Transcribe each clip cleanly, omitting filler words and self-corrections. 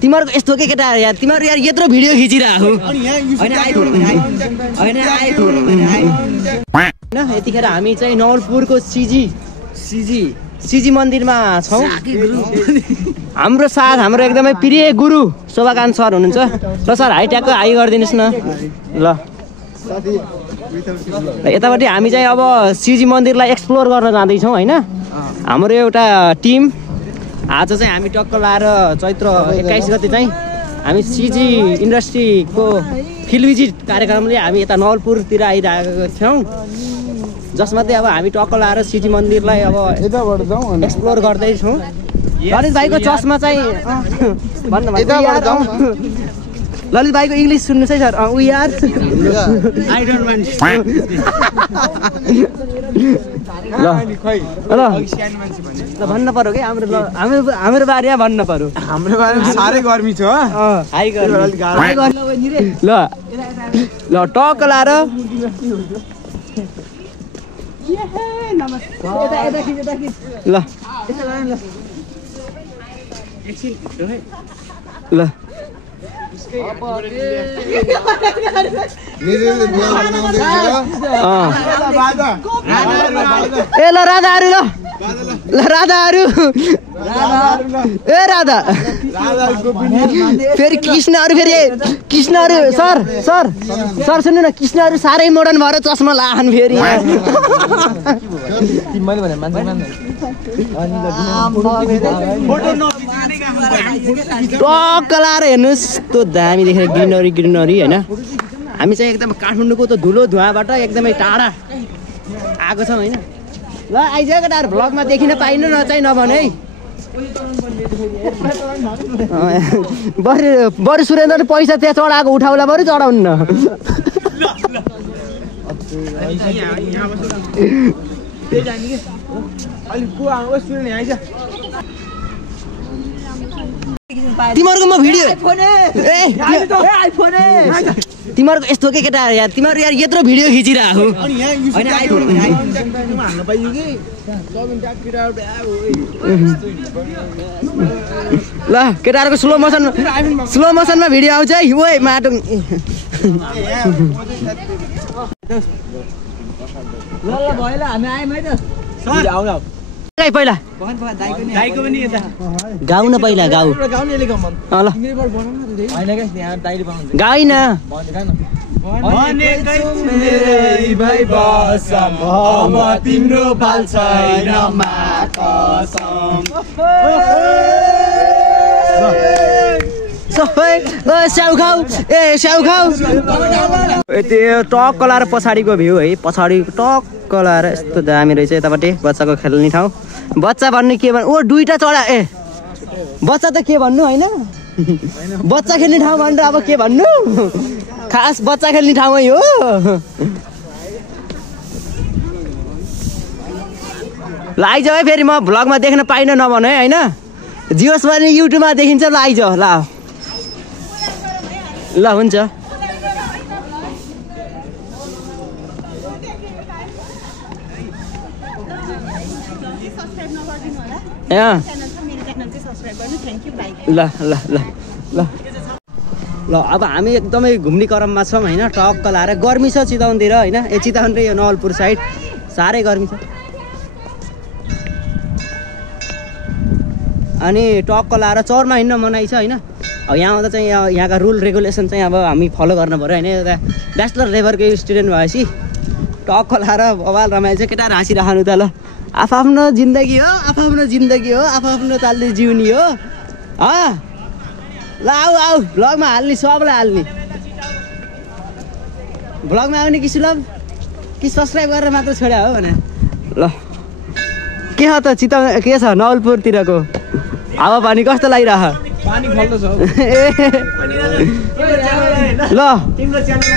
तिमीहरूको यस्तो के केटा यार तिमीहरू यार यत्रो भिडियो खिचिरहेको होइन यतिखेर हामी चाहिँ नवलपुरको सिजी मन्दिरमा छौँ। हाम्रो साथ हाम्रो एकदमै प्रिय गुरु शोभाकान्त सर हुनुहुन्छ। ल सर हाइट्यागको हाई गरिदिनुहोस् न। ल यतापट्टि हामी चाहिँ अब सिजी मन्दिरलाई एक्सप्लोर गर्न जाँदैछौँ होइन। हाम्रो एउटा टिम आज चाहिँ हामी टक्क लाएर चैत्र 21 गते चाहिँ हामी सिजी इन्डस्ट्रीको फिल्ड भिजिट कार्यक्रमले हामी यता नवलपुरतिर आइरहेको थियौँ, जसमा चाहिँ अब हामी टक्क लाएर सिजी मन्दिरलाई अब एक्सप्लोर गर्दैछौँ। ललित भाइको चस्मा चाहिँ ललित भाइको इङ्ग्लिस सुन्नुहोस् है sir. We are I don't want ल भन्न पर्यो कि हाम्रो बारेमा भन्न पर्यो। हाम्रो बारेमा साह्रै गर्मी छ। ल ल टक्क लाएर ल ल ए ल राधाहरू ल राधाहरू ए राधा फेरि कृष्णहरू सर सर सर सुन्नु न कृष्णहरू साह्रै मोडर्न भएर चस्मा लाहन फेरि टक्क लाएर हेर्नुहोस् त्यो दामी देखेर ग्रिनरी होइन। हामी चाहिँ एकदम काठमाडौँको त धुलो धुवाबाट एकदमै टाढा आएको छौँ होइन। ल आइज केटाहरू भ्लगमा देखिन पाइनु न चाहिँ नभने है। बरु सुरेन्द्रले पैसा त्यहाँ चढाएको उठाउला बरु चढाउनु न। तिमीहरूको म भिडियो तिमीहरूको यस्तो के केटा यार तिमीहरू यार यत्रो भिडियो खिचिरहेको ल केटाहरूको स्लो मोसनमा भिडियो आउँछ है। ओए माटो पहिला गाउ न पहिला गाउ गाइन तिम्रो बाल छैन स्याउ खाऊ त्यो टक्क लाएर पछाडिको भ्यू है। पछाडि टक्क लाएर यस्तो दामी रहेछ। यतापट्टि बच्चाको खेल्ने ठाउँ। बच्चा भन्ने के भन्नु ओ दुईटा चढा ए बच्चा त के भन्नु होइन बच्चा खेल्ने ठाउँ भनेर अब के भन्नु खास बच्चा खेल्ने ठाउँ है हो। ल आइज है फेरि म भ्लगमा देख्न पाइनँ नभन है होइन। जियोस् भने युट्युबमा देखिन्छ। ल आइज ल हुन्छ। ल ल ल ल ल अब हामी एकदमै घुम्ने क्रममा छौँ होइन। टक्क लाएर गर्मी छ चितवनतिर होइन। ए चितवन र यो नवलपुर साइड साह्रै गर्मी छ। अनि टक्क लाएर चौरमा हिँड्न मनाइ छ होइन। अब यहाँ आउँदा चाहिँ यहाँका रुल रेगुलेसन चाहिँ अब हामी फलो गर्न पऱ्यो होइन। एउटा ब्याचलर लेभलको स्टुडेन्ट भएपछि टक्क लाएर बवाल रमाइलो छ। केटाहरू हाँसिराख्नु त ल आफ्नो जिन्दगी हो आफ्नो तालले जिउने हो। ल आऊ भ्लगमा हाल्ने सबलाई हाल्ने भ्लगमा आउने कि सुलभ कि सब्सक्राइब गरेर मात्र छोड्या हो भने ल के हो त चितवन के छ नवलपुरतिरको हावापानी कस्तो लागिरह पानी खल्दो छ ल तिम्रो च्यानलमा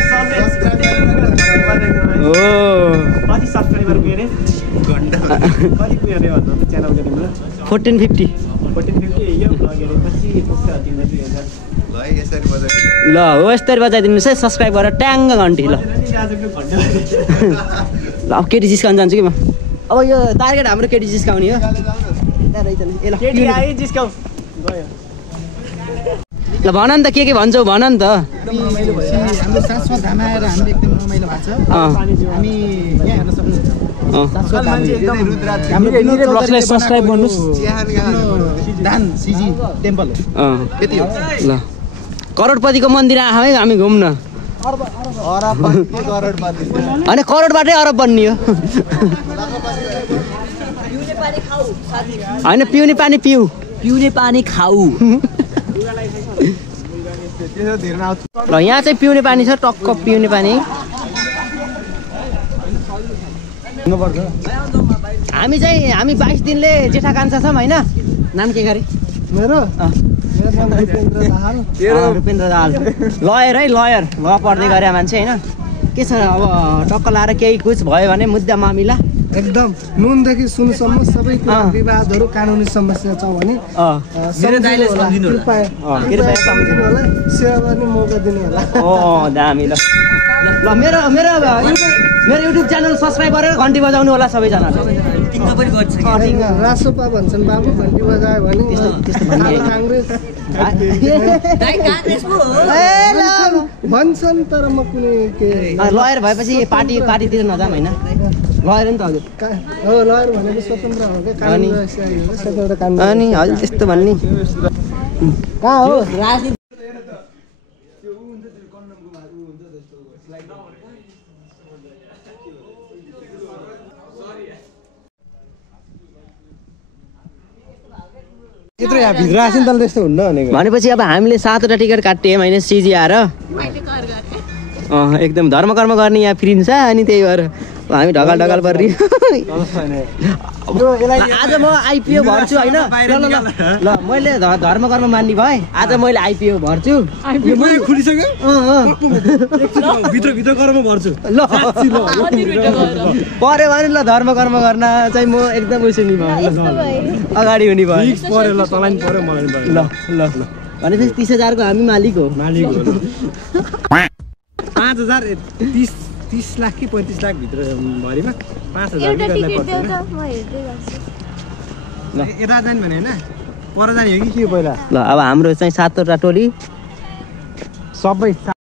ओ कति सब्स्क्राइबर पुग्यो रे घण्टा कति पुग्यो रे भन्नु त च्यानलको तिम्रो 1450 यो भ्लग हेरेपछि पुग्छ तिम्रो 2000 ल यसरी बजाइ ल हो यसरी बजाइदिनुस् है सब्स्क्राइब गरेर ट्याङ्ग घन्टी ल ल अब केटी जिस्काउन जान्छु कि म अब यो टार्गेट हाम्रो केटी जिस्काउने हो केटी आइ जिस्काउ ल भन नि त के भन्छौ भन नि त हाम्रो शाश्वत धाम आएर हामी एकदम रमाइलो भएको छ हामी यहाँ हेर्न सक्नुहुन्छ शाश्वत धाम हाम्रो ब्लगलाई सब्स्क्राइब गर्नुस् दान सिजी टेम्पल हो त्यति हो ल करोडपतिको मन्दिर आयो है हामी घुम्न अनि करोडबाटै अरब बन्ने हो होइन पिउने पानी पिउने पानी खाऊ ल यहाँ चाहिँ पिउने पानी छ टक्क पिउने पानी हामी 22 दिनले जेठा कान्छा छौँ होइन नाम के गरे मेरो नाम रुपेन्द्र दाहाल लयर है लयर ल पढ्दै गरे मान्छे होइन के छ अब टक्क लाएर केही कुछ भयो भने मुद्दा मामिला एकदम नुनदेखि सुनसम्म सबै विवादहरू कानुनी समस्या छ भने सेवा गर्ने मौका दिनु होला दामी ल मेरो युट्युब च्यानल सब्सक्राइब गरेर घन्टी बजाउनु होला सबैजनाले रासोपा भन्छन् बाबु घन्टी बजायो भने काङ्ग्रेस भन्छन् तर म कुनै के लयर भएपछि पार्टीतिर नजाम होइन लयर नि त हजुर हो लयर भनेको स्वतन्त्र हो क्या अनि हजुर त्यस्तो भन्ने कहाँ हो यत्रो यहाँ भित्र आएको नि त त्यस्तो हुन्न भनेको भनेपछि अब हामीले 7वटा टिकट काट्यौँ होइन सिजी आएर एकदम धर्म कर्म गर्ने यहाँ फ्रिन्छ अनि त्यही भएर हामी ढकाल पर्ने आज म आइपिओ भर्छु होइन ल मैले धर्म कर्म मान्ने भएँ आज मैले आइपिओ भर्छु खुलिसक्यो भित्र कर्म भर्छु ल पऱ्यो भने ल धर्म कर्म गर्न चाहिँ म एकदम उयो नि भयो अगाडि हुने भयो ल तँलाई नि पऱ्यो मलाई ल भनेपछि 30,000 को हामी मालिक हो 30 लाख कि 35 लाख भित्र भरिमा 5,000 एउटा टिकट देऊ त म हेर्दै गर्छु यता जाने भने होइन पर जाने हो कि के पहिला ल अब हाम्रो चाहिँ 7वटा टोली सबै